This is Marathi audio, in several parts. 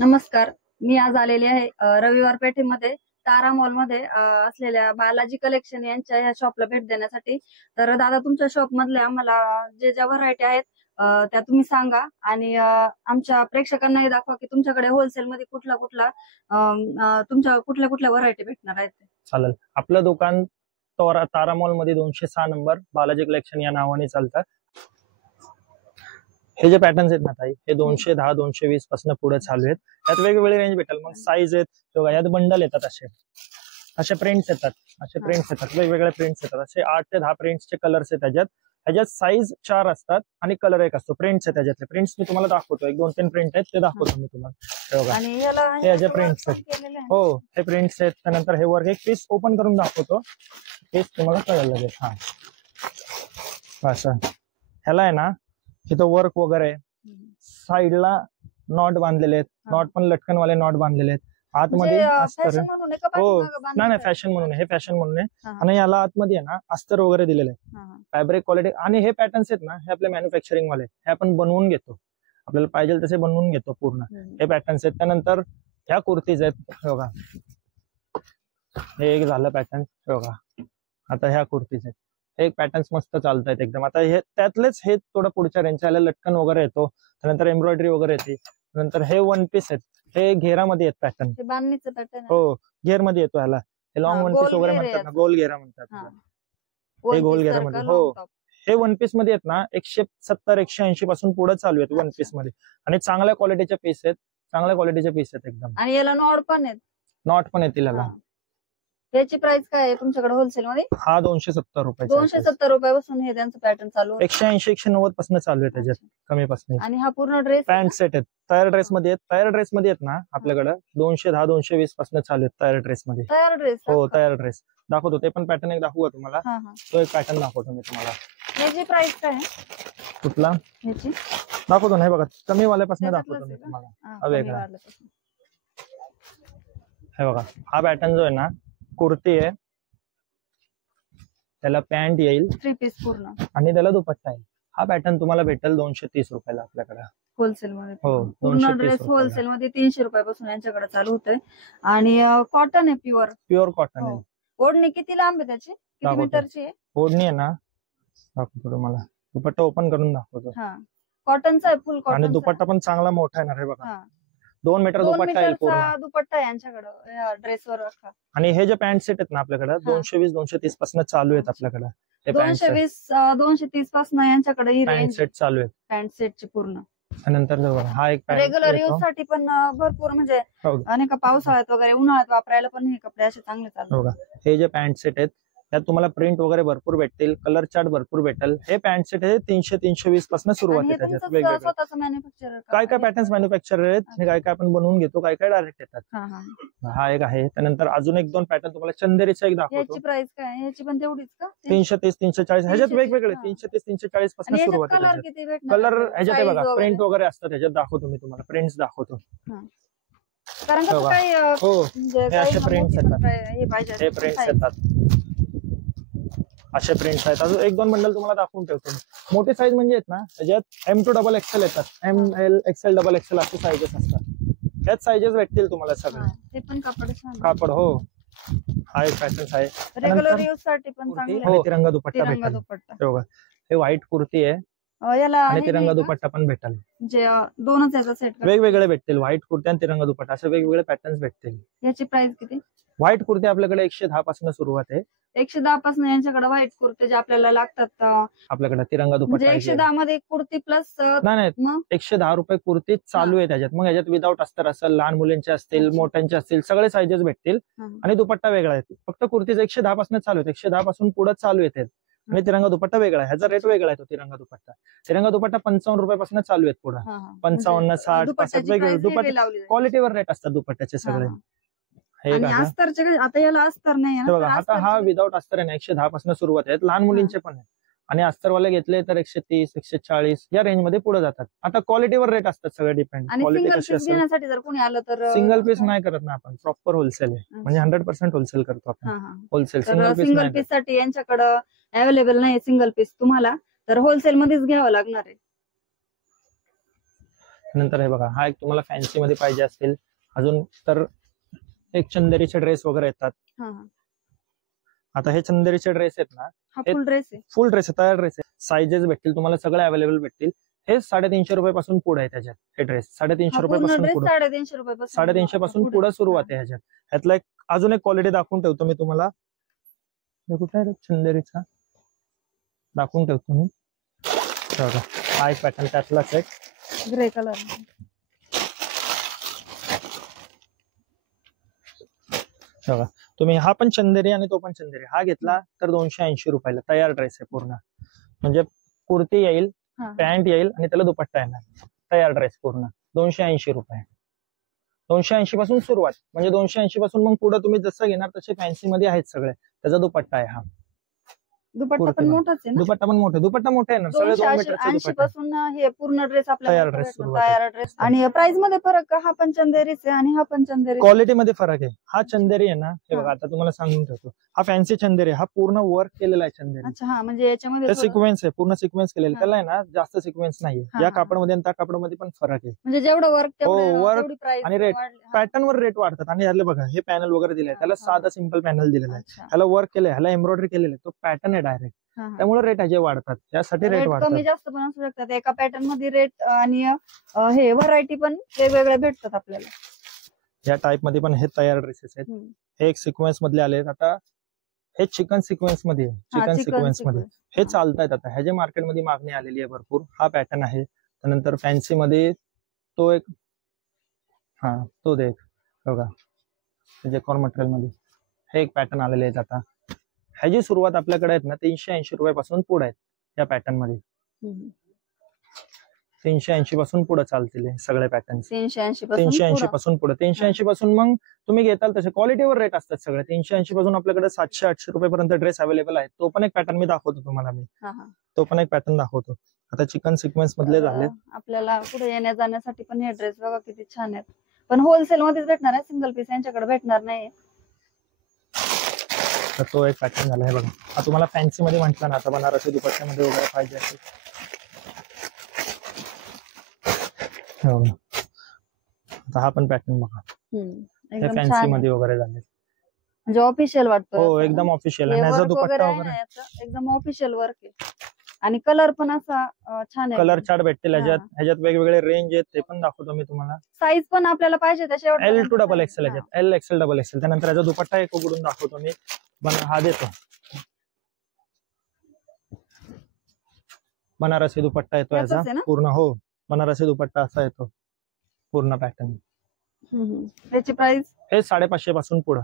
नमस्कार. मी आज आलेली आहे रविवार पेठेमध्ये तारा मॉल मध्ये असलेल्या बालाजी कलेक्शन यांच्या ह्या शॉपला भेट देण्यासाठी. तर दादा, तुमच्या शॉप मधल्या आम्हाला ज्या व्हरायटी आहेत त्या तुम्ही सांगा आणि आमच्या प्रेक्षकांनाही दाखवा की तुमच्याकडे होलसेल मध्ये कुठला कुठला तुमच्या कुठल्या कुठल्या व्हरायटी भेटणार आहेत ते. चालेल. आपलं दुकान तारा मॉल मध्ये 206 नंबर बालाजी कलेक्शन या नावाने चालतं. हे जे पॅटर्न्स आहेत ना ताई, हे 210 220 पासून पुढे चालू आहेत. यात वेगवेगळे रेंज भेटेल. मग साईज आहेत बघा, यात बंडल येतात, असे प्रिंट्स येतात, वेगवेगळे प्रिंट्स येतात. असे 8 ते 10 प्रिंट्सचे कलर्स आहेत ह्याच्यात साईज 4 असतात आणि कलर एक असतो. प्रिंट्स आहेत त्याच्यातले. प्रिंट्स मी तुम्हाला दाखवतो, 1 2 3 प्रिंट आहेत ते दाखवतो मी तुम्हाला. बघा, हे ह्याचे प्रिंट्स आहेत. हो, हे प्रिंट्स आहेत. त्यानंतर हे वर्क एक पीस ओपन करून दाखवतो, पीस तुम्हाला कळायला लागेल. हा, असं ह्याला आहे ना, इथं वर्क वगैरे, साईडला नॉट बांधलेले आहेत. नॉट पण लटकनवाले नॉट बांधलेले आहेत. आतमध्ये अस्तर. हो, नाही, फॅशन म्हणून, हे फॅशन म्हणून आहे. आणि याला आतमध्ये आहे ना अस्तर वगैरे दिलेले आहे. Fabric quality. आणि हे पॅटर्न्स आहेत ना, हे आपले मॅन्युफॅक्चरिंग वाले, हे आपण बनवून घेतो, आपल्याला पाहिजे तसे बनवून घेतो पूर्ण. हे पॅटर्न्स आहेत. त्यानंतर ह्या कुर्तीज आहेत बघा, हे एक झालं पॅटर्न बघा. आता ह्या कुर्तीज आहेत. हे पॅटर्न्स मस्त चालत आहेत एकदम. आता हे त्यातलेच हे थोडं पुढच्या रेंजच्या लटकन वगैरे येतो. त्यानंतर एम्ब्रॉयडरी वगैरे येते. नंतर हे वन पीस आहेत. हे घेरामध्ये आहेत पॅटर्न. हो, घेर मध्ये येतो ह्याला. हे लॉंग वन पीस वगैरे म्हणतात ना, गोल घेरा म्हणतात. हे गोल घेरामध्ये. हो, हे वन पीस मध्ये आहेत ना, 170 180 पासून पुढे चालू आहेत वन पीस मध्ये. आणि चांगल्या क्वालिटीचे पीस आहेत, एकदम. आणि याला नॉट पण येतील याला. याची प्राइस काय आहे तुमच्याकडे होलसेल मध्ये? हा 270 रुपये. 270 रुपयापासून हे त्यांचं पॅटर्न चालू. 180 190 पासून चालू आहे त्याच्यात, कमी पासून. आणि हा पूर्ण ड्रेस पॅन्ट सेट आहेत. तयार ड्रेस मध्ये आहेत ना आपल्याकडे 210 220 पासून चालू आहेत तयार ड्रेस मध्ये. हो, तयार ड्रेस दाखवतो. ते पण पॅटर्न एक दाखवू तुम्हाला. तो एक पॅटर्न दाखवतो मी तुम्हाला. याची प्राइस काय आहे? कुठला याची दाखवतो नाही बघा, कमी वाल्यापासून दाखवतो मी तुम्हाला. वेगळा हे बघा, हा पॅटर्न जो आहे ना, कुर्ती आहे, त्याला पॅन्ट येईल 3 पीस पूर्ण, आणि त्याला दुपट्टा येईल. हा पॅटर्न तुम्हाला भेटेल 230 रुपयाला आपल्याकडे होलसेल मध्ये. हो, पूर्ण ड्रेस होलसेल मध्ये 300 रुपयापासून यांच्याकडे चालू होतंय. आणि कॉटन आहे, प्युअर कॉटन आहे. ओढणी किती लांब आहे त्याची? किती मीटरची आहे ओढणी? आहे ना, दाखवतो तुम्हाला. दुपट्टा ओपन करून दाखवतो. कॉटनचा आहे, फुल कॉटन. आणि दुपट्टा पण चांगला मोठा आहे ना, हे बघा. 2 मीटर दुपट्टा येईल पूर्ण. दुपट्टा आहे यांच्याकडे ड्रेसवर. आणि हे जे पॅन्ट सेट आहेत ना आपल्याकडे, 220 230 पासून चालू आहेत आपल्याकडे. 220 230 पासून यांच्याकडे ही पॅन्ट सेट चालू आहेत, पॅन्ट सेटची पूर्ण. त्यानंतर हा एक रेग्युलर यूज साठी पण भरपूर, म्हणजे अनेक पावसाळ्यात वगैरे उन्हाळ्यात वापरायला पण हे कपडे असे चांगले चालतात. हे जे पॅन्ट सेट आहेत त्यात तुम्हाला प्रिंट वगैरे भरपूर भेटतील, कलर चार्ट भरपूर भेटेल. हे पॅन्ट सेट आहे 300 320 पासून सुरुवात आहे त्याच्यात. वेगवेगळे काय पॅटर्न्स मॅन्युफॅक्चरर आहेत, काय आपण बनवून घेतो, काय डायरेक्ट येतात. हा एक आहे. त्यानंतर अजून 1 2 पॅटर्न तुम्हाला चंदेरीचा एक दाखवतो. याची प्राइस काय? याची पण तेवढीच का? 330 340. ह्याच्यात वेगवेगळे 330 340 पासून सुरुवात आहे. कलर ह्याच्यात बघा, प्रिंट वगैरे असतात ह्याच्यात. दाखवतो मी तुम्हाला, प्रिंट्स दाखवतो. कारण हे असे प्रिंट्स येतात, हे प्रिंट्स येतात, असे प्रिंट्स आहेत. अजून 1 2 बंडल तुम्हाला दाखवून ठेवतो. मोठे साईज म्हणजे आहेत ना, त्याच्यात M to double XL येतात, ML XL double XL असे साईजेस असतात. त्यात साईजेस भेटतील तुम्हाला सगळे. ते पण कापड. हो, हा एक पॅटर्न आहे. रेग्युलर यूज साठी पण चांगला. हो, तिरंगा दुपट्टा भेटेल. हे व्हाईट कुर्ती आहे, आणि तिरंगा दुपट्टा पण भेटेल. जे दोनच याचा सेट वेगवेगळे भेटतील. व्हाईट कुर्ती आणि तिरंगा दुपट्टा असे वेगवेगळे पॅटर्न्स भेटतील. याची प्राइस किती? व्हाईट कुर्ती आपल्याकडे 110 पासून सुरुवात आहे. 110 पासून यांच्याकडे व्हाईट कुर्ते जे आपल्याला लागतात. आपल्याकडे तिरंगा दुपट्टा 110 मध्ये कुर्ती प्लस नाही 110 रुपये कुर्ती चालू आहे त्याच्यात. मग याच्यात विदाऊट अस्तर असेल, लहान मुलींचे असतील, मोठ्यांचे असतील, सगळे साईजेस भेटतील. आणि दुपट्टा वेगळा आहे. फक्त कुर्तीच 110 पासून चालू आहे, 110 पासून पुढे चालू येते. आणि तिरंगा दुपट्टा वेगळा आहे, ह्याचा रेट वेगळा आहे. तो तिरंगा दुपट्टा 55 रुपयापासून चालू आहेत पुढे. 55 60 65 वेगवेगळे दुपट्टे क्वालिटीवर रेट असतात दुपट्ट्याचे सगळे. आता याला अस्तर नाही बघा, आता हा विदाऊट अस्तर आहे ना, 110 पासून सुरुवात आहे. लहान मुलींचे पण आहे. आणि अस्तरवाले घेतले तर 130 140 या रेंज मध्ये पुढे जातात. आता क्वालिटीवर रेट असतात सगळे, डिपेंड. क्वालिटी कशी असेल. जर कोणी आलं तर सिंगल पीस नाही करत ना आपण, प्रॉपर होलसेल आहे. म्हणजे 100% होलसेल करतो आपण. होलसेल सिंगल पीस साठी यांच्याकडे अवेलेबल नाही सिंगल पीस तुम्हाला, तर होलसेल मध्येच घ्यावं लागणार आहे. नंतर हे बघा, हा एक तुम्हाला फॅन्सी मध्ये पाहिजे असतील अजून तर एक चंदेरीचे ड्रेस वगैरे येतात. हा हा. आता हे चंदेरीचे ड्रेस आहेत ना, हा फुल ड्रेस आहे. फुल ड्रेस आहे, तयार ड्रेस आहे. साईजेस भेटतील तुम्हाला, सगळे अवेलेबल भेटतील. हे 350 रुपयापासून पुढे आहे त्याच्यात. हे ड्रेस 350 रुपयापासून पुढे, 350 रुपयापासून 350 पासून पुढे सुरुवात आहे ह्याच्यात. ह्यातला एक अजून एक क्वालिटी दाखवून ठेवतो मी तुम्हाला. हे कुठला आहे चंदेरीचा, दाखवून ठेवतो मी. बघा, हा एक पॅटर्न त्यातलाच एक ग्रे कलर. बघा तुम्ही, हा पण चंदेरी आणि तो पण चंदेरी. हा घेतला तर 280 रुपयाला तयार ड्रेस आहे पूर्ण. म्हणजे कुर्ती येईल, पॅन्ट येईल आणि त्याला दुपट्टा येणार. तयार ड्रेस पूर्ण 280 रुपये. 280 पासून सुरुवात. म्हणजे 280 पासून मग पुढे तुम्ही जसं घेणार तसे फॅन्सी मध्ये आहेत सगळे. त्याचा दुपट्टा आहे हा. दुपट्टा पण मोठाच आहे ना. दुपट्टा पण मोठा, दुपट्टा मोठा आहे ना, सगळे 2 मीटरचा 280 दुपट्टा. पासून हे पूर्ण ड्रेस आपल्याला तयार ड्रेस सुरुवात आहे. तयार ड्रेस. आणि प्राइस मध्ये फरक का? हा पण चंदेरीच आहे आणि हा पण चंदेरी. क्वालिटी मध्ये फरक आहे. हा चंदेरी आहे ना, हे बघा आता तुम्हाला सांगून ठेवतो. हा फॅन्सी चंदेरी आहे. हा पूर्ण वर्क केलेला आहे चंदेरी. अच्छा, हा म्हणजे याच्यामध्ये सिक्वेन्स आहे, पूर्ण सिक्वेन्स केलेला. त्याला आहे ना जास्त सिक्वेन्स नाहीये. या कापडमध्ये आणि त्या कापडमध्ये पण फरक आहे. म्हणजे जेवढं वर्क तेवढी प्राइस आणि रेट, पॅटर्न वर रेट वाढतात. आणि याला बघा, हे पॅनल वगैरे दिले, त्याला साधा सिंपल पॅनल दिलेला आहे. ह्याला वर्क केलंय, ह्याला एम्ब्रॉयडरी केलेलं आहे. तो पॅटर्न आहे डायरेक्ट, त्यामुळे रेट ह्याचे वाढतात. त्यासाठी रेट वाढतात. कमी जास्त पण असू शकतात एका पॅटर्न मध्ये रेट. आणि हे व्हरायटी पण वेगवेगळ्या भेटतात आपल्याला. या टाइप मध्ये पण हे तयार ड्रेसेस आहेत. हे एक सिक्वेन्स मधले आले. आता हे चिकन सिक्वेन्स मध्ये, चिकन सिक्वेन्स मध्ये हे चालतायत आता. ह्याच्या मार्केटमध्ये मागणी आलेली आहे भरपूर. हा पॅटर्न आहे. त्यानंतर फॅन्सी मध्ये तो एक, हा तो देख बघा, जेकॉन मटेरियल मध्ये हे एक पॅटर्न आलेले आहेत आता. ह्याची सुरुवात आपल्याकडे आहेत ना 380 रुपयापासून पुढे आहेत. या पॅटर्न मध्ये 380 पासून पुढे चालतील सगळे पॅटर्न. 380 पासून पुढे, 380 पासून मग तुम्ही घेताल तसे क्वालिटीवर रेट असतात सगळे. 380 पासून आपल्याकडे 700-800 रुपयापर्यंत ड्रेस अवेलेबल आहे. तो पण एक पॅटर्न मी दाखवतो तुम्हाला. मी तो पण एक पॅटर्न दाखवतो. आता चिकन सिक्वेन्स मधले झाले. आपल्याला पुढे येण्या जाण्यासाठी पण हे ड्रेस बघा किती छान आहेत. पण होलसेल मध्येच भेटणार आहे, सिंगल पीस यांच्याकडे भेटणार नाही. तर तो एक पॅटर्न झाला आहे बघा. हा तुम्हाला फॅन्सी मध्ये म्हटलं ना, आता बनारसी दुपट्ट्यामध्ये वगैरे पाहिजे असेल. आता हा पण पॅटर्न बघा, फॅन्सी मध्ये वगैरे झाले. म्हणजे ऑफिशियल वाटतो. हो, एकदम ऑफिशियल. आणि याचा दुपट्टा वगैरे एकदम ऑफिशियल वर्क आहे. आणि कलर पण असा छान आहे. कलर चार्ट भेटतील ह्याच्यात वेगवेगळे रेंज आहेत. ते पण दाखवतो मी तुम्हाला. साईज पण आपल्याला पाहिजे तशा L to XXL ह्याच्यात, L XL XXL. त्यानंतर याचा दुपट्टा एक उघडून दाखवतो मी. हा देतो, बनारसी दुपट्टा येतो याचा पूर्ण. हो, बनारसी दुपट्टा असा येतो पूर्ण पॅटर्न. त्याची प्राइस हे 550 पासून पुढे,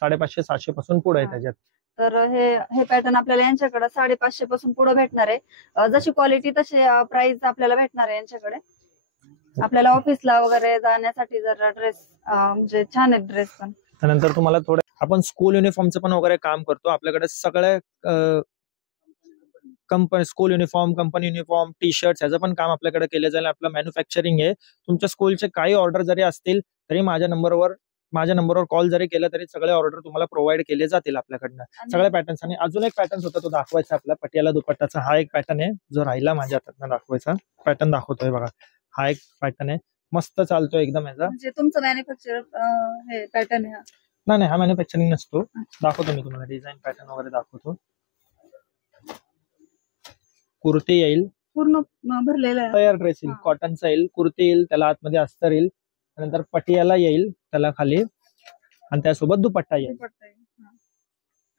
550-700 पासून पुढे आहे त्याच्यात. तर हे पॅटर्न आपल्याला यांच्याकडे 550 पासून पुढे भेटणार आहे. जशी क्वालिटी तशी प्राइस आपल्याला भेटणार आहे यांच्याकडे. आपल्याला ऑफिसला वगैरे जाण्यासाठी जर ड्रेस म्हणजे छान आहेत ड्रेस पण. त्यानंतर तुम्हाला थोडं, आपण स्कूल युनिफॉर्मचं पण वगैरे काम करतो. आपल्याकडे सगळे company, school uniform, company uniform, T shirt, याचं पण काम आपल्याकडे केलं जाईल. आपलं मॅन्युफॅक्चरिंग आहे. तुमच्या स्कूलचे काही ऑर्डर जरी असतील तरी माझ्या नंबरवर कॉल जरी केला तरी सगळे ऑर्डर तुम्हाला प्रोव्हाइड केले जातील आपल्याकडनं, सगळ्या पॅटर्न्स. आणि अजून एक पॅटर्न होता तो दाखवायचा आपला, पटियाला दुपट्टाचा. हा एक पॅटर्न आहे जो राहिला माझ्या हातात दाखवायचा. पॅटर्न दाखवतोय बघा. हा एक पॅटर्न आहे, मस्त चालतोय एकदम याचा. म्हणजे तुमचं मॅन्युफॅक्चर हे पॅटर्न आहे? नाही, हा मॅन्युफॅक्चरिंग नसतो. दाखवतो मी तुम्हाला, डिझाईन पॅटर्न वगैरे दाखवतो. कुर्ती येईल पूर्ण भरलेला तयार ड्रेस येईल, कॉटनचा येईल. कुर्ती येईल, त्याला आतमध्ये अस्तर येईल. त्यानंतर पटियाला येईल त्याला खाली, आणि त्यासोबत दुपट्टा येईल.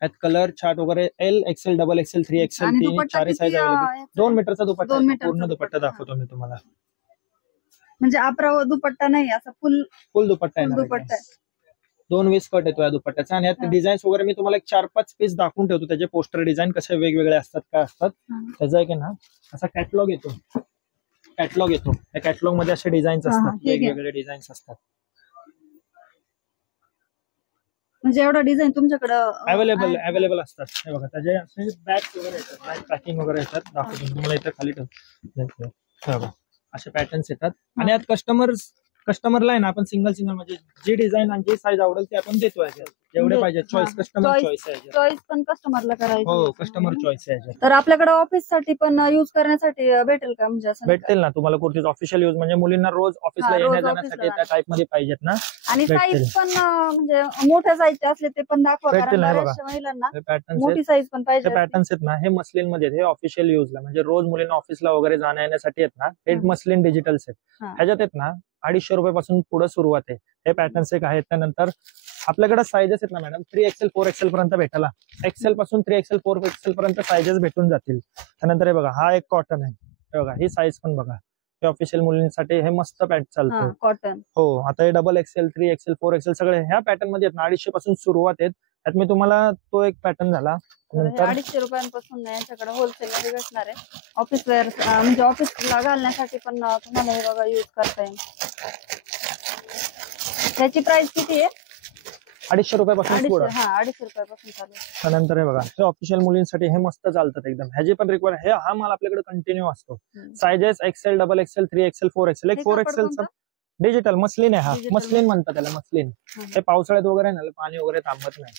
यात कलर चार्ट वगैरे L XL XXL 3XL 3-4 size available. 2 मीटरचा दुपट्टा, पूर्ण दुपट्टा दाखवतो मी तुम्हाला. म्हणजे आपरा दुपट्टा नाही, असा फुल दुपट्टा आहे. 220 कट येतो या दुपट्ट्याचा. आणि यात डिझाईन्स वगैरे मी तुम्हाला एक 4-5 पीस दाखवून ठेवतो. त्याचे पोस्टर डिझाईन कसे वेगवेगळे असतात, काय असतात त्याचा एक ना असा कॅटलॉग येतो. त्या कॅटलॉग मध्ये असे डिझाईन्स असतात, वेगवेगळे डिझाईन्स असतात. म्हणजे एवढा डिझाईन तुमच्याकडे अवेलेबल असतात. हे बघा, त्याचे असे बॅग्स वगैरे येतात, बॅग पॅकिंग वगैरे येतात. दाखवतो तुम्हाला इथं खाली ठेवतो. असे पॅटर्न्स येतात. आणि यात कस्टमरला आहे ना आपण सिंगल म्हणजे जी डिझाईन आणि जी साईज आवडेल ते आपण देतो. जेवढे म्हणजे- पाहिजे चॉईस, हा, कस्टमर choice- चॉईस आहे याच्यात. चॉईस पण कस्टमरला करायची. हो, कस्टमर चॉईस आहे याच्यात. तर आपल्याकडे ऑफिस साठी पण युज करण्यासाठी भेटेल का, म्हणजे असं नाही का? भेटतील ना तुम्हाला कुर्तीज ऑफिशियल यूज, म्हणजे मुलींना रोज ऑफिसला हा, रोज येण्या ऑफिसला जाण्यासाठी त्या जाण्यासाठी. टाइप मध्ये पाहिजेत ना, आणि भेटतील. साईज पण म्हणजे मोठ्या साईजचे असले ते पण दाखवा, कारण भेटतील ना, हे बघा. बऱ्याचशा महिलांना हे पॅटर्न्स मोठी साईज पण पाहिजे हे असते. पॅटर्न्स आहेत ना, हे मस्लिन मध्ये आहेत. हे ऑफिशियल युजला, म्हणजे रोज मुलींना ऑफिसला वगैरे जाण्या येण्यासाठी आहेत ना, हे हम्म. मस्लिन डिजिटल्स आहेत. हा. ह्याच्यात आहेत ना 250 रुपयापासून पुढे सुरुवात आहे. हे पॅटर्न्स एक आहेत. त्यानंतर आपल्याकडे साईजेस आहेत ना मॅडम, 3XL 4XL पर्यंत भेटायला. एक्सेल पासून 3XL 4XL पर्यंत साईजेस भेटून जातील. त्यानंतर हे बघा, हा एक कॉटन आहे. हे बघा, ही साईज पण बघा, हे ऑफिशियल मुलींसाठी हे मस्त पॅट चालतं. कॉटन. हो, आता हे XXL 3XL 4XL सगळे ह्या पॅटर्न मध्ये आहेत ना, 250 पासून सुरुवात आहेत. त्यात मी तुम्हाला तो एक पॅटर्न झाला. हे नंतर 250 रुपयांपासून यांच्याकडे होलसेल मध्ये भेटणार आहे. ऑफिस वेअर म्हणजे ऑफिसला घालण्यासाठी पण तुम्हाला हे बघा युज करता येईल. त्याची प्राइस किती आहे? 250 रुपयापासून पुढे. 250 रुपयापासून चालू आहे. त्यानंतर हे बघा, हे ऑफिशियल मुलींसाठी हे मस्त चालतात एकदम. ह्याची पण रिक्वायर, हे हा माल आपल्याकडे कंटिन्यू असतो. Sizes XL, XXL, 3XL, 4XL. एक हे 4XL कापड डिजिटल मस्लिन आहे. हा Digital मस्लिन म्हणतात त्याला, मस्लिन. कोणतं? हे पावसाळ्यात वगैरे ना पाणी वगैरे थांबत नाही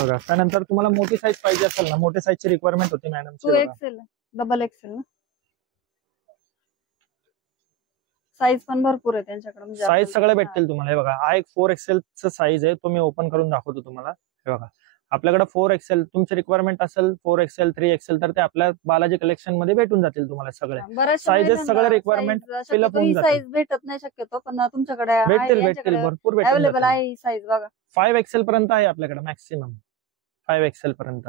बघा. त्यानंतर तुम्हाला मोठी साईज पाहिजे असेल ना, मोठी साईजची रिक्वायरमेंट होती मॅडम. 2XL, XXL ना? साईज पण भरपूर आहे त्यांच्याकडे, म्हणजे साईज आपल्याला- सगळे भेटतील तुम्हाला. हे बघा, हा एक 4XL चा साईज आहे, तो मी ओपन करून दाखवतो तुम्हाला. हे बघा, आपल्याकडे 4XL तुमची रिक्वायरमेंट असेल, 4XL 3XL, तर ते आपल्या बालाजी कलेक्शन मध्ये भेटून जातील तुम्हाला सगळे. बऱ्याचशा sizes महिलांना सगळं requirement size fill up शक्यतो होऊन ही जातील. साईज भेटत नाही शक्यतो, पण तुमच्याकडे आहे, भेटतील यांच्याकडे भरपूर भेटून अवेलेबल जातील. आहे ही साईज बघा. 5XL पर्यंत आहे आपल्याकडे मॅक्सिमम. 5XL पर्यंत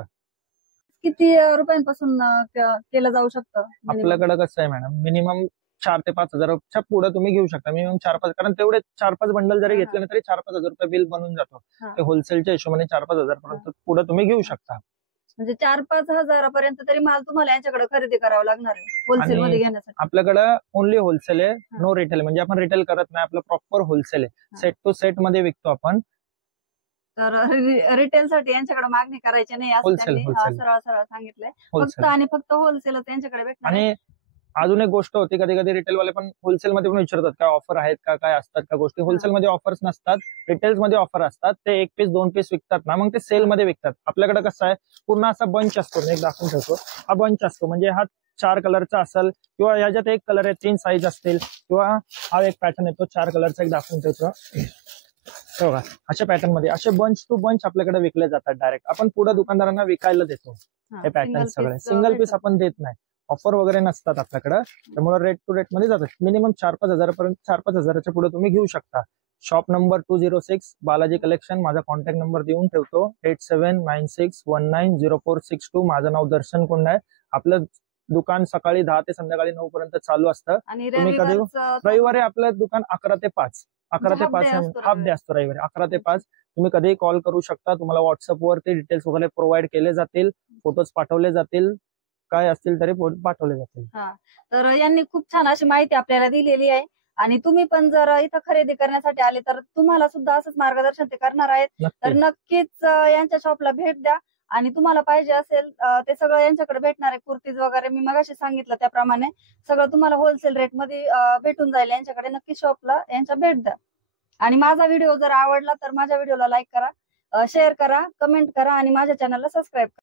किती रुपयांपासून केलं जाऊ शकतं minimum? आपल्याकडे कसं आहे मॅडम, मिनिमम 4 ते 5 हजाराच्या पुढे तुम्ही घेऊ शकता. मिनिमम 4-5, कारण तेवढे 4-5 बंडल जरी हा. घेतले ना तरी 4-5 हजार रुपये बिल बनून जातो. हा. ते होलसेलच्या हिशोबाने 4-5 हजार पर्यंत पुढे तुम्ही घेऊ शकता. म्हणजे 4-5 हजारापर्यंत तरी माल तुम्हाला यांच्याकडे खरेदी करावा लागणार आहे होलसेल आणि मध्ये घेण्यासाठी. आपल्याकडे ओनली होलसेल आहे, नो रिटेल. म्हणजे आपण रिटेल करत नाही, आपलं प्रॉपर होलसेल आहे. हा. सेट टू सेट मध्ये विकतो आपण. तर रिटेल साठी यांच्याकडे मागणी करायची नाही असं Wholesale, त्यांनी wholesale. सरळ सांगितलंय. फक्त होलसेल. आणि फक्त होलसेलच त्यांच्याकडे भेटणार आहे. आणि अजून एक गोष्ट होती, कधी कधी रिटेल वाले पण होलसेल मध्ये पण विचारतात काय ऑफर आहेत का, काय असतात का गोष्टी. होलसेल मध्ये ऑफर्स नसतात, रिटेल्स मध्ये ऑफर असतात. ते 1 पीस 2 पीस विकतात ना, मग ते सेल मध्ये विकतात. आपल्याकडे कसं आहे, पूर्ण असा बंच असतो. मी एक दाखवून ठेवतो. हा बंच असतो, म्हणजे हा 4 कलरचा असेल, किंवा याच्यात एक कलर आहे, 3 साईज असतील, किंवा हा एक पॅटर्न येतो 4 कलरचा, एक दाखवून ठेवतो. बघा, अशा पॅटर्न मध्ये असे बंच टू बंच आपल्याकडे विकले जातात डायरेक्ट. आपण पुढे दुकानदारांना विकायला देतो हे पॅटर्न सगळे. सिंगल पीस आपण देत नाही, ऑफर वगैरे नसतात आपल्याकडे. त्यामुळे रेट टू रेट मध्ये जातात. मिनिमम 4-5 हजारापर्यंत, 4-5 हजाराच्या पुढे तुम्ही घेऊ शकता. Shop number 206 Balaji collection. माझा कॉन्टॅक्ट नंबर देऊन ठेवतो, 8796190462. माझं नाव दर्शन कुंड आहे. आपलं दुकान सकाळी 10 ते संध्याकाळी 9 पर्यंत चालू असतं. आणि तुम्ही कधी रविवारी आपलं दुकान 11 ते 5 half day असतो हाफ डे असतो रविवारी 11 ते 5. तुम्ही कधीही कॉल करू शकता. तुम्हाला व्हॉट्सअपवरती डिटेल्स वगैरे प्रोव्हाइड केले जातील, फोटोज पाठवले जातील, काय असतील तरी पाठवले जातील. तर यांनी खूप छान अशी माहिती आपल्याला दिलेली आहे. आणि तुम्ही पण जर इथं खरेदी करण्यासाठी आले तर तुम्हाला सुद्धा असंच मार्गदर्शन ते करणार आहेत. तर नक्की नक्कीच यांच्या शॉपला भेट द्या. आणि तुम्हाला पाहिजे असेल ते सगळं यांच्याकडे भेटणार आहे. कुर्तीज वगैरे मी मगाशी सांगितलं त्याप्रमाणे सगळं तुम्हाला होलसेल रेट मध्ये भेटून जाईल यांच्याकडे. नक्की शॉपला यांच्या भेट द्या. आणि माझा व्हिडिओ जर आवडला तर माझ्या व्हिडिओला लाईक करा, शेअर करा, कमेंट करा आणि माझ्या चॅनलला सबस्क्राईब करा.